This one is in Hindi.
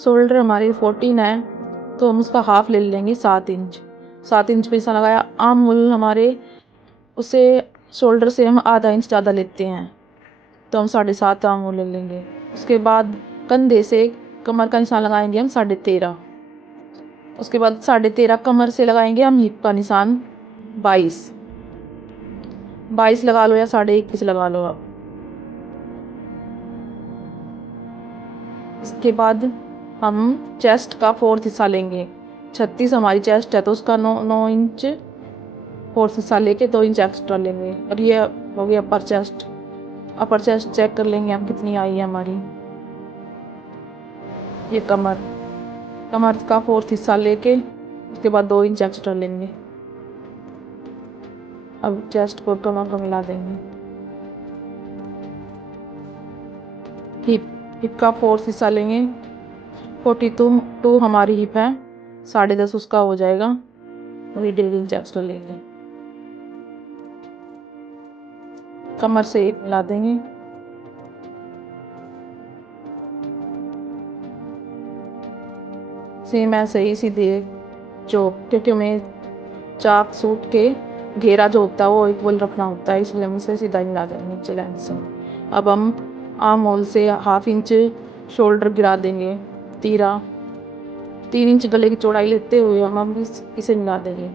शोल्डर हमारी 14 है तो हम उसका हाफ ले लेंगे 7 इंच। 7 इंच पे ऐसा लगाया। आर्म होल हमारे उसे शोल्डर से हम आधा इंच ज़्यादा लेते हैं तो हम 7.5 आर्म होल ले लेंगे। उसके बाद कंधे से कमर का निशान लगाएंगे हम 13.5। उसके बाद 13.5 कमर से लगाएंगे हम हिप का निशान 22 लगा लो या 21.5 लगा लो आप। इसके बाद हम चेस्ट का 4th हिस्सा लेंगे। 36 हमारी चेस्ट है तो उसका 9 इंच 4th हिस्सा लेके 2 इंच एक्स्ट्रा लेंगे। और ये हो गया upper chest. Upper chest check कर लेंगे हम कितनी आई है हमारी। ये कमर का 4th हिस्सा लेके उसके बाद 2 इंच एक्स्ट्रा लेंगे। अब चेस्ट को कमर को मिला देंगे। हिप का 4th हिस्सा लेंगे। 42 हमारी हिप है, 10.5 उसका हो जाएगा। वही 1.5 इंच एक्स्ट्रा लेंगे। कमर से एक मिला देंगे। सेम ऐसे ही सीधे चौक, क्योंकि हमें चाक सूट के घेरा जो होता है वो इक्वल रखना होता है, इसलिए हम उसे सीधा ही मिला देंगे नीचे लाइन से। अब हम आर्म होल से हाफ इंच शोल्डर गिरा देंगे। 3 इंच गले की चौड़ाई लेते हुए हम इसे मिला देंगे।